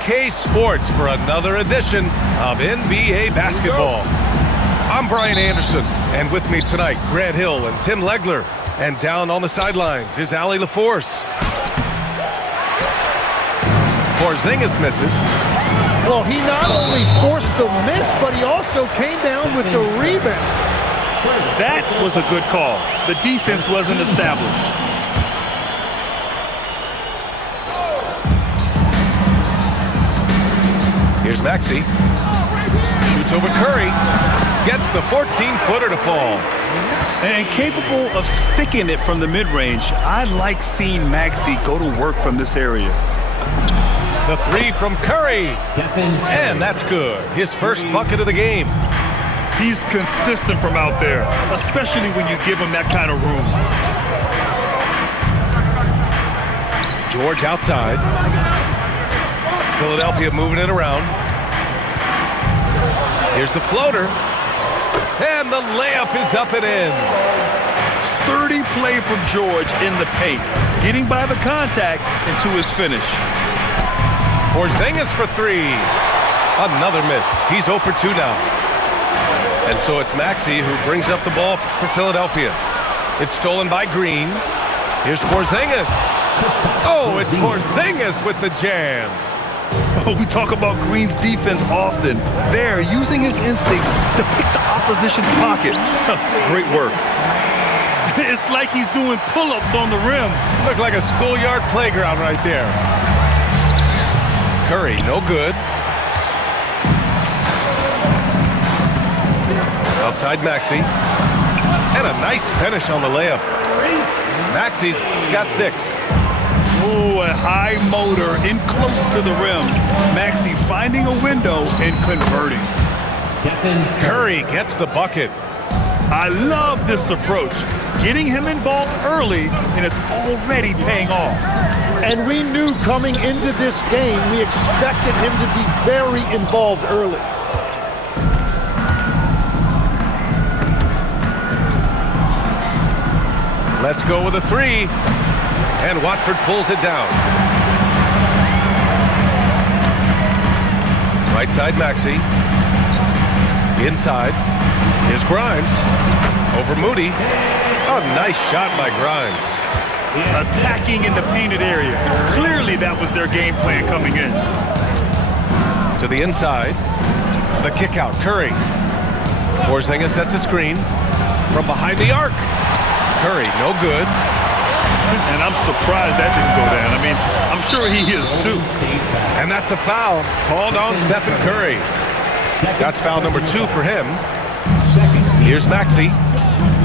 2K Sports for another edition of NBA basketball. I'm Brian Anderson, and with me tonight, Grant Hill and Tim Legler. And down on the sidelines is Allie LaForce. Porzingis misses. Well, he not only forced the miss, but he also came down with the rebound. That was a good call. The defense wasn't established. Here's Maxey. Shoots over Curry. Gets the 14-footer to fall. And capable of sticking it from the mid-range, I like seeing Maxey go to work from this area. The three from Curry. And that's good. His first bucket of the game. He's consistent from out there, especially when you give him that kind of room. George outside. Philadelphia moving it around. Here's the floater. And the layup is up and in. Sturdy play from George in the paint, getting by the contact into his finish. Porzingis for three. Another miss. He's 0 for 2 now. And so it's Maxey who brings up the ball for Philadelphia. It's stolen by Green. Here's Porzingis. Oh, it's Porzingis with the jam. Oh, we talk about Green's defense often. There, using his instincts to pick the opposition's pocket. Great work. It's like he's doing pull-ups on the rim. Looked like a schoolyard playground right there. Curry, no good. Outside Maxey. And a nice finish on the layup. Maxey's got 6. Ooh, a high motor in close to the rim. Maxey finding a window and converting. Curry gets the bucket. I love this approach. Getting him involved early, and it's already paying off. And we knew coming into this game, we expected him to be very involved early. Let's go with a 3. And Watford pulls it down. Right side, Maxey. Inside. Here's Grimes. Over Moody. A nice shot by Grimes. Attacking in the painted area. Clearly that was their game plan coming in. To the inside. The kick out. Curry. Porzingis sets a screen. From behind the arc. Curry, no good. And I'm surprised that didn't go down. I mean, I'm sure he is too. And that's a foul called on Stephen Curry. That's foul number 2 for him. Here's Maxey.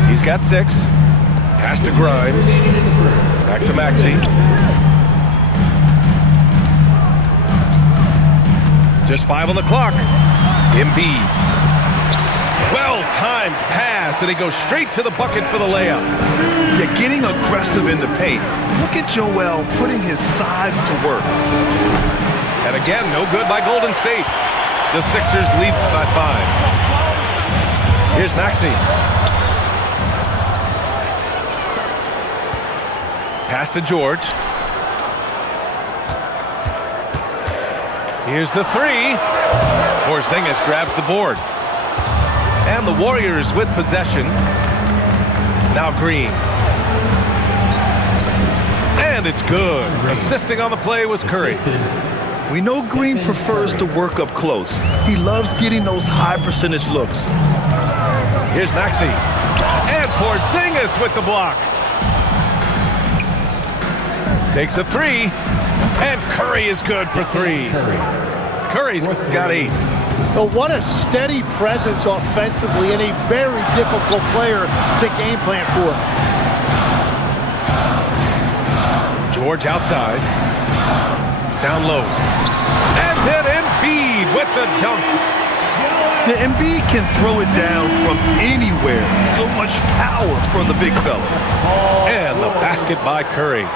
He's got 6. Pass to Grimes. Back to Maxey. Just 5 on the clock. Embiid. Well-timed pass, and he goes straight to the bucket for the layup. Yeah, getting aggressive in the paint. Look at Joel putting his size to work. And again, no good by Golden State. The Sixers lead by 5. Here's Maxey. Pass to George. Here's the 3. Porzingis grabs the board. And the Warriors with possession. Now Green. And it's good. Assisting on the play was Curry. We know Green prefers to work up close. He loves getting those high percentage looks. Here's Maxey. And Porzingis with the block. Takes a 3. And Curry is good for 3. Curry's got 8. But what a steady presence offensively and a very difficult player to game plan for. George outside. Down low. And then Embiid with the dunk. The Embiid can throw it down from anywhere. So much power for the big fella. And the basket by Curry.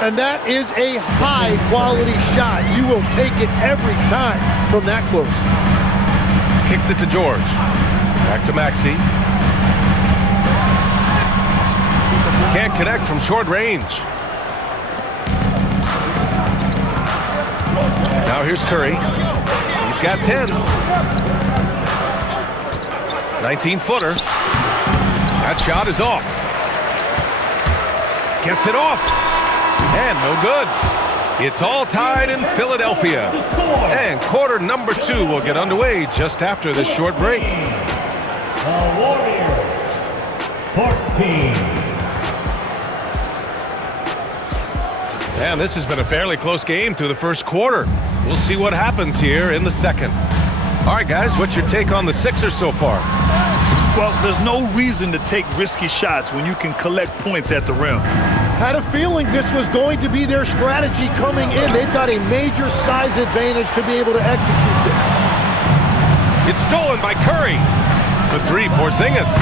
And that is a high-quality shot. You will take it every time from that close. Kicks it to George. Back to Maxey. Can't connect from short range. Now here's Curry. He's got 10. 19-footer. That shot is off. Gets it off. And no good. It's all tied in Philadelphia. And quarter number 2 will get underway just after this short break. The Warriors, 14. And this has been a fairly close game through the first quarter. We'll see what happens here in the second. All right, guys, what's your take on the Sixers so far? Well, there's no reason to take risky shots when you can collect points at the rim. Had a feeling this was going to be their strategy coming in. They've got a major size advantage to be able to execute this. It's stolen by Curry. For 3, Porzingis.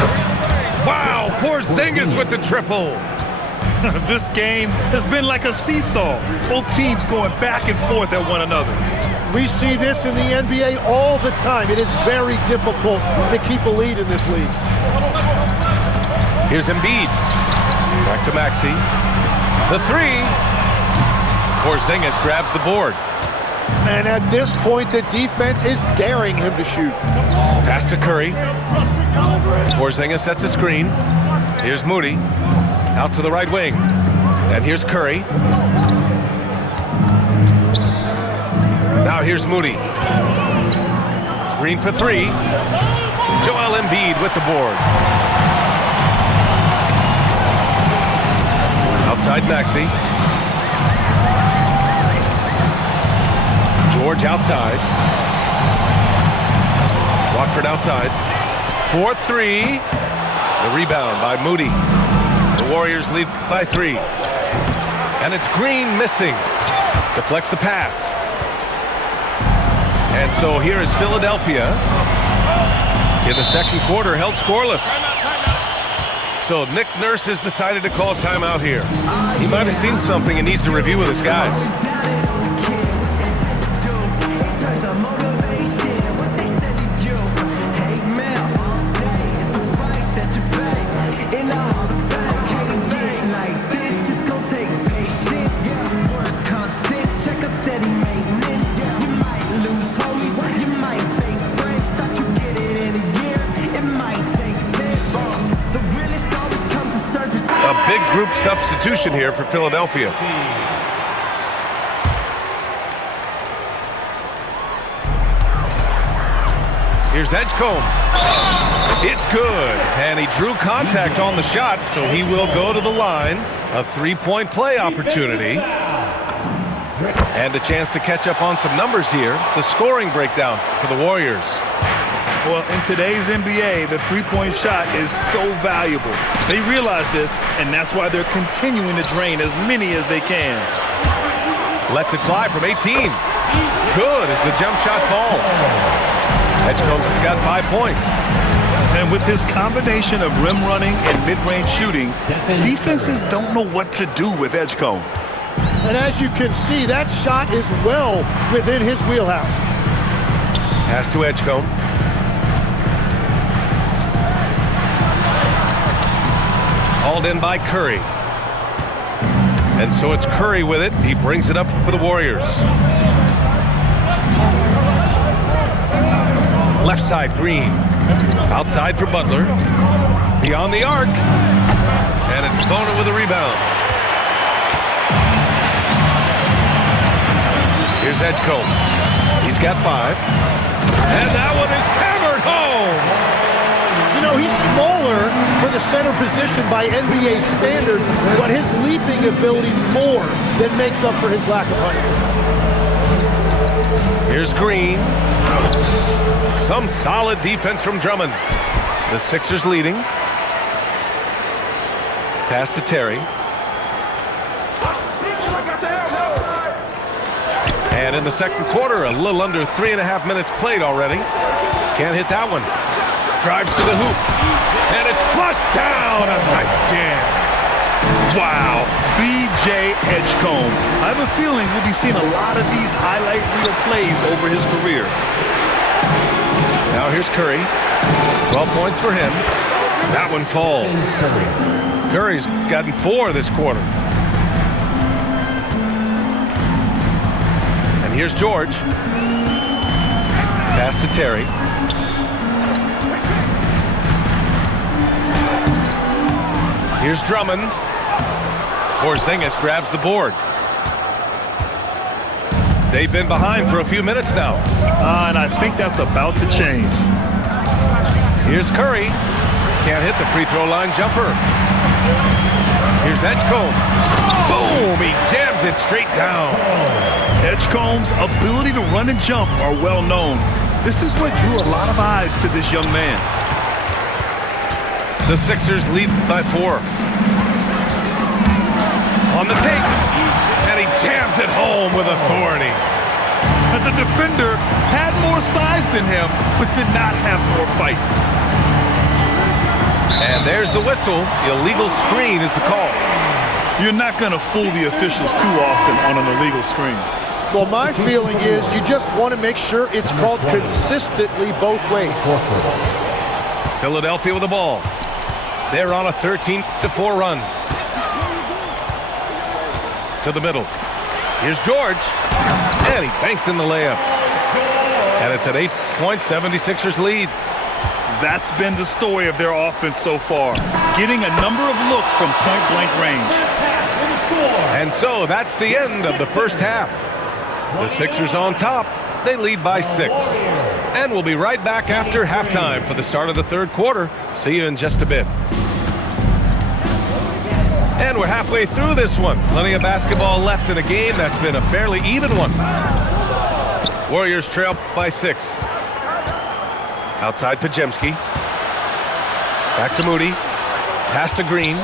Wow, Porzingis with the triple. This game has been like a seesaw. Both teams going back and forth at one another. We see this in the NBA all the time. It is very difficult to keep a lead in this league. Here's Embiid. Back to Maxey. The 3. Porzingis grabs the board. And at this point, the defense is daring him to shoot. Pass to Curry. Porzingis sets a screen. Here's Moody. Out to the right wing. And here's Curry. Now here's Moody. Green for 3. Joel Embiid with the board. Outside Maxey. George outside. Watford outside. 4-3. The rebound by Moody. The Warriors lead by 3. And it's Green missing. Deflects the pass. And so here is Philadelphia in the second quarter, held scoreless. So Nick Nurse has decided to call timeout here. He might have seen something and needs to review with his guys. Big group substitution here for Philadelphia. Here's Edgecombe. It's good. And he drew contact on the shot, so he will go to the line. A 3-point play opportunity. And a chance to catch up on some numbers here. The scoring breakdown for the Warriors. Well, in today's NBA, the three-point shot is so valuable. They realize this, and that's why they're continuing to drain as many as they can. Lets it fly from 18. Good as the jump shot falls. Edgecombe's got 5 points. And with his combination of rim running and mid-range shooting, defenses don't know what to do with Edgecombe. And as you can see, that shot is well within his wheelhouse. Pass to Edgecombe. Hauled in by Curry. And so it's Curry with it. He brings it up for the Warriors. Left side, Green. Outside for Butler. Beyond the arc. And it's Bona with a rebound. Here's Edgecombe. He's got 5. And that one is hammered home. You know, he's smaller for the center position by NBA standards, but his leaping ability more than makes up for his lack of height. Here's Green. Some solid defense from Drummond. The Sixers leading. Pass to Terry. And in the second quarter, a little under 3.5 minutes played already. Can't hit that one. Drives to the hoop. And it's flushed down. A nice jam. Wow. B.J. Edgecombe. I have a feeling we'll be seeing a lot of these highlight reel plays over his career. Now here's Curry. 12 points for him. That one falls. Curry's gotten 4 this quarter. And here's George. Pass to Terry. Here's Drummond. Porzingis grabs the board. They've been behind for a few minutes now. And I think that's about to change. Here's Curry. Can't hit the free throw line jumper. Here's Edgecombe. Boom! He jams it straight down. Edgecombe's ability to run and jump are well known. This is what drew a lot of eyes to this young man. The Sixers lead by 4. On the take. And he jams it home with authority. But the defender had more size than him, but did not have more fight. And there's the whistle. Illegal screen is the call. You're not going to fool the officials too often on an illegal screen. Well, my feeling is you just want to make sure it's called consistently both ways. Philadelphia with the ball. They're on a 13-4 run. To the middle. Here's George. And he banks in the layup. And it's an 8-point 76ers lead. That's been the story of their offense so far. Getting a number of looks from point-blank range. And so that's the end of the first half. The Sixers on top. They lead by 6. And we'll be right back after halftime for the start of the third quarter. See you in just a bit. And we're halfway through this one. Plenty of basketball left in a game that's been a fairly even one. Warriors trail by 6. Outside Podziemski. Back to Moody. Pass to Green.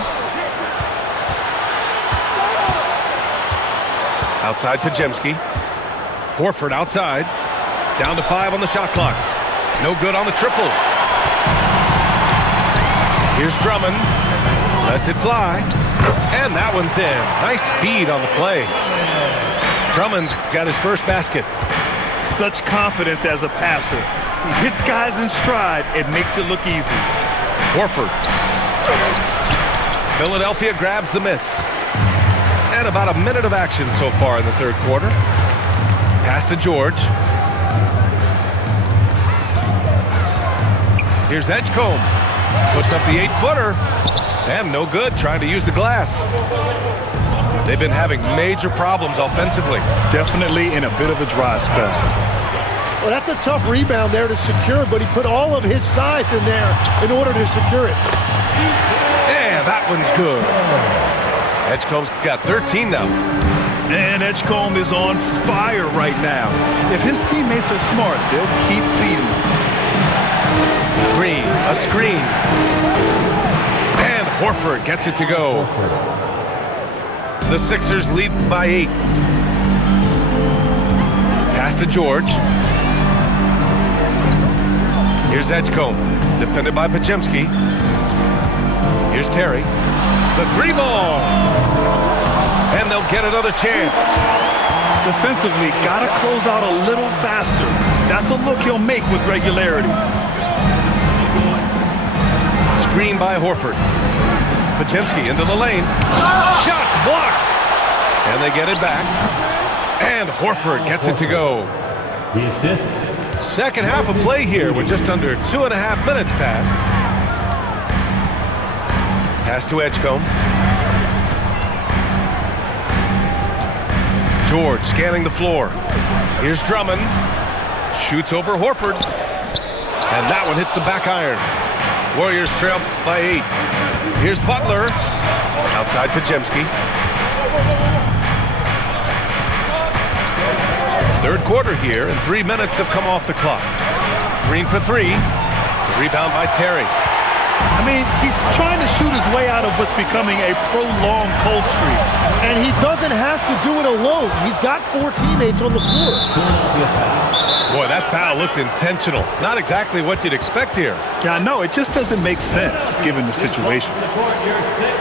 Outside Podziemski. Horford outside. Down to 5 on the shot clock. No good on the triple. Here's Drummond. Lets it fly. And that one's in. Nice feed on the play. Drummond's got his first basket. Such confidence as a passer. He hits guys in stride. It makes it look easy. Horford. Philadelphia grabs the miss. And about a minute of action so far in the third quarter. Pass to George. Here's Edgecombe. Puts up the 8-footer. And no good, trying to use the glass. They've been having major problems offensively. Definitely in a bit of a dry spell. Well, that's a tough rebound there to secure, but he put all of his size in there in order to secure it. And that one's good. Edgecombe's got 13 now. And Edgecombe is on fire right now. If his teammates are smart, they'll keep feeding him. Green, a screen. And Horford gets it to go. The Sixers lead by 8. Pass to George. Here's Edgecombe, defended by Podziemski. Here's Terry. The 3-ball. And they'll get another chance. Defensively, gotta close out a little faster. That's a look he'll make with regularity. Screen by Horford. Podziemski into the lane. Shot blocked. And they get it back. And Horford gets it to go. The assist. Second half of play here with just under 2.5 minutes passed. Pass to Edgecombe. George scanning the floor. Here's Drummond. Shoots over Horford. And that one hits the back iron. Warriors trail by 8. Here's Butler. Outside Podziemski. Third quarter here, and 3 minutes have come off the clock. Green for 3. The rebound by Terry. I mean, he's trying to shoot his way out of what's becoming a prolonged cold streak. And he doesn't have to do it alone. He's got 4 teammates on the floor. Boy, that foul looked intentional. Not exactly what you'd expect here. Yeah, I know. It just doesn't make sense, given the situation.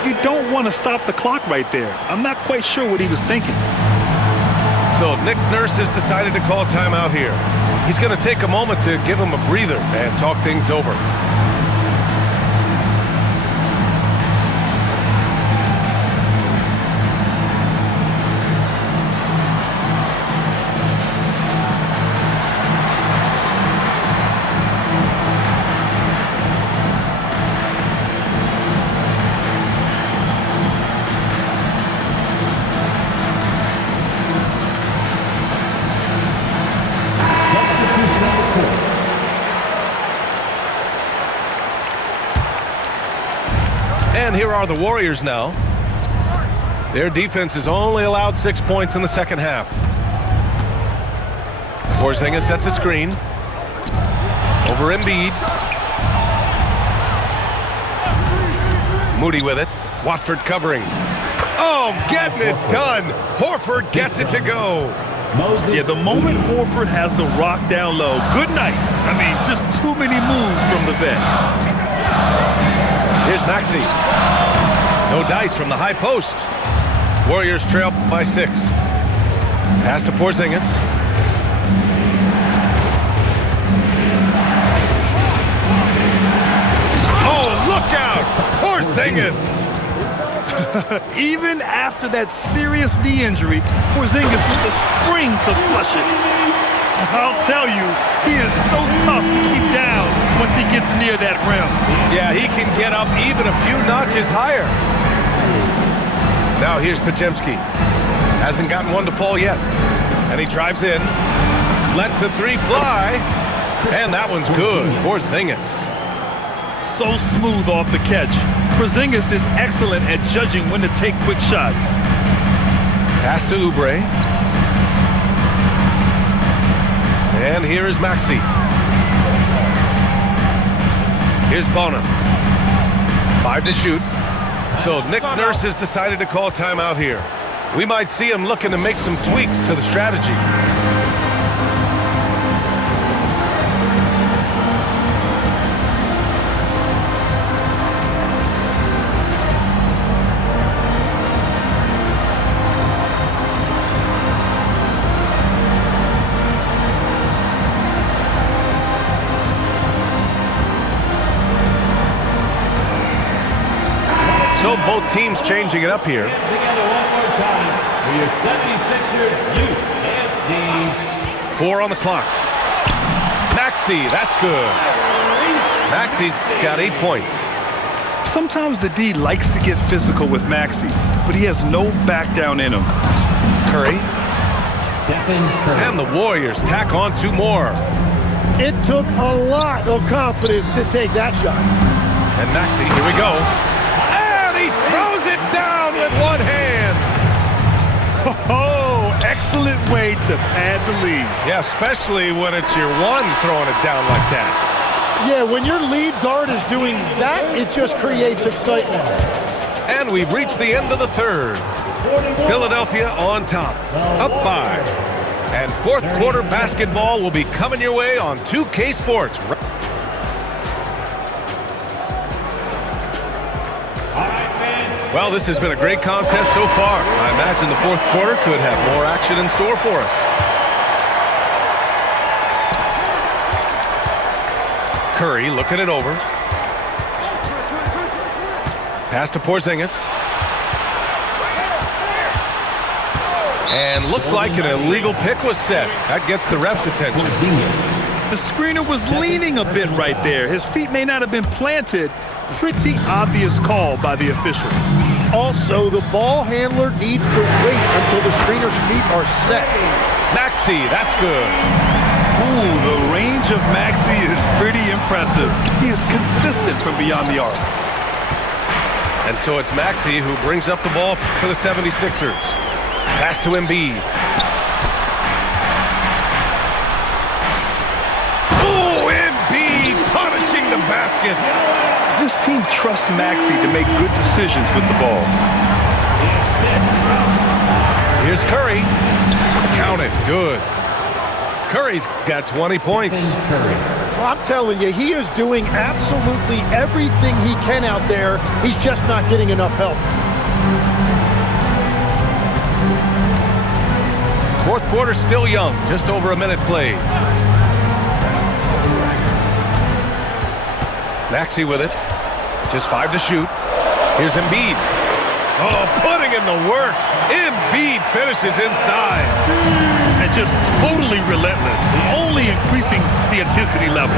You don't want to stop the clock right there. I'm not quite sure what he was thinking. So Nick Nurse has decided to call timeout here. He's going to take a moment to give him a breather and talk things over. And here are the Warriors now. Their defense has only allowed 6 points in the second half. Porzingis sets a screen. Over Embiid. Moody with it. Watford covering. Oh, getting it done. Horford gets it to go. Yeah, the moment Horford has the rock down low, good night. I mean, just too many moves from the vet. Here's Maxey. No dice from the high post. Warriors trail by 6. Pass to Porzingis. Oh, look out! Porzingis! Even after that serious knee injury, Porzingis with the spring to flush it. I'll tell you, he is so tough to keep down once he gets near that rim. Yeah, he can get up even a few notches higher. Now here's Podziemski. Hasn't gotten one to fall yet. And he drives in. Lets the 3 fly. And that one's good. Porzingis. So smooth off the catch. Porzingis is excellent at judging when to take quick shots. Pass to Oubre. And here is Maxey. Here's Bona. 5 to shoot. So Nick Nurse has decided to call timeout here. We might see him looking to make some tweaks to the strategy. So both teams changing it up here. Together one more time for your 76ers youth team. 4 on the clock. Maxey, that's good. Maxey's got 8 points. Sometimes the D likes to get physical with Maxey, but he has no back down in him. Curry. Stephen Curry. And the Warriors tack on 2 more. It took a lot of confidence to take that shot. And Maxey, here we go. And he throws it down with one hand. Oh, excellent way to pad the lead. Yeah, especially when it's your one throwing it down like that. Yeah, when your lead guard is doing that, it just creates excitement. And we've reached the end of the third. Philadelphia on top, up 5. And fourth quarter basketball will be coming your way on 2K Sports. Well, this has been a great contest so far. I imagine the fourth quarter could have more action in store for us. Curry looking it over. Pass to Porzingis. And looks like an illegal pick was set. That gets the ref's attention. The screener was leaning a bit right there. His feet may not have been planted. Pretty obvious call by the officials. Also, the ball handler needs to wait until the screener's feet are set. Maxey, that's good. Ooh, the range of Maxey is pretty impressive. He is consistent from beyond the arc. And so it's Maxey who brings up the ball for the 76ers. Pass to Embiid. Oh, Embiid punishing the basket. This team trusts Maxey to make good decisions with the ball. Here's Curry. Count it. Good. Curry's got 20 points. Well, I'm telling you, he is doing absolutely everything he can out there. He's just not getting enough help. Fourth quarter still young. Just over a minute played. Maxey with it. Just 5 to shoot. Here's Embiid. Oh, putting in the work. Embiid finishes inside. And just totally relentless, only increasing the intensity level.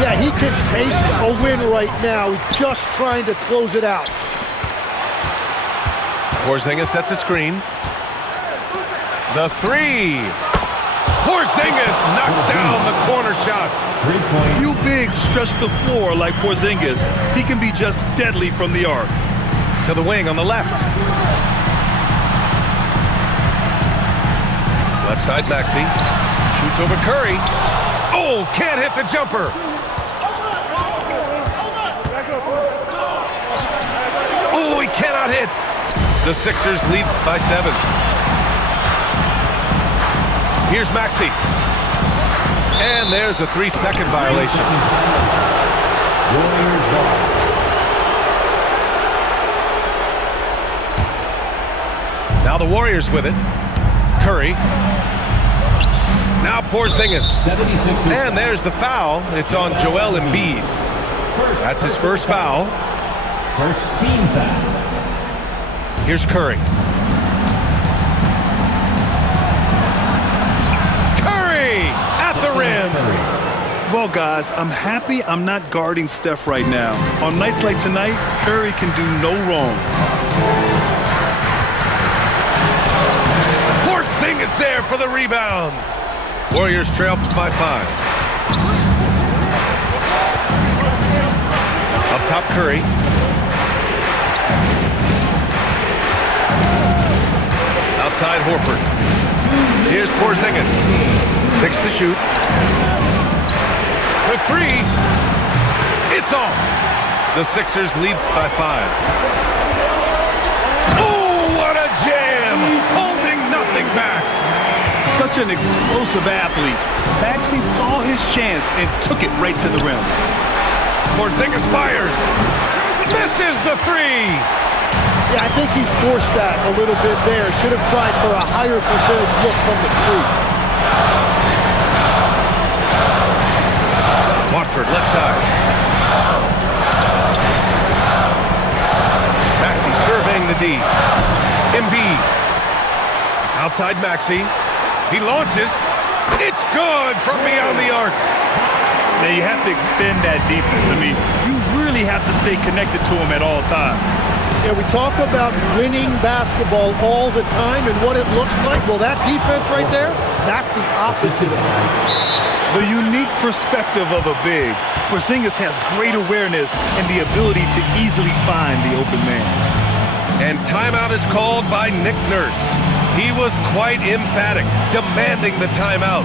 Yeah, he can taste a win right now, just trying to close it out. Porzingis sets a screen. The 3. Porzingis knocks down the corner shot. Few bigs stretch the floor like Porzingis. He can be just deadly from the arc. To the wing on the left. Left side, Maxey. Shoots over Curry. Oh, can't hit the jumper. Oh, he cannot hit. The Sixers lead by 7. Here's Maxey. And there's a 3-second violation. Warriors ball. Now the Warriors with it. Curry. Now Porzingis. 76ers. And there's the foul. It's on Joel Embiid. That's his first foul. First team foul. Here's Curry. Curry at the rim. Well, guys, I'm happy I'm not guarding Steph right now. On nights like tonight, Curry can do no wrong. Porzingis there for the rebound. Warriors trail by 5. Up top, Curry. Outside, Horford. Here's Porzingis. 6 to shoot. For 3. It's off. The Sixers lead by 5. Oh, what a jam! Holding nothing back. Such an explosive athlete. Maxey saw his chance and took it right to the rim. Porzingis fires. Misses the 3. Yeah, I think he forced that a little bit there. Should have tried for a higher percentage look from the 3. Watford, left side. Maxey surveying the D. Embiid. Outside Maxey. He launches. It's good from beyond the arc. Now, you have to extend that defense. I mean, you really have to stay connected to him at all times. Yeah, we talk about winning basketball all the time and what it looks like. Well, that defense right there, that's the opposite of that. The unique perspective of a big. Porzingis has great awareness and the ability to easily find the open man. And timeout is called by Nick Nurse. He was quite emphatic, demanding the timeout.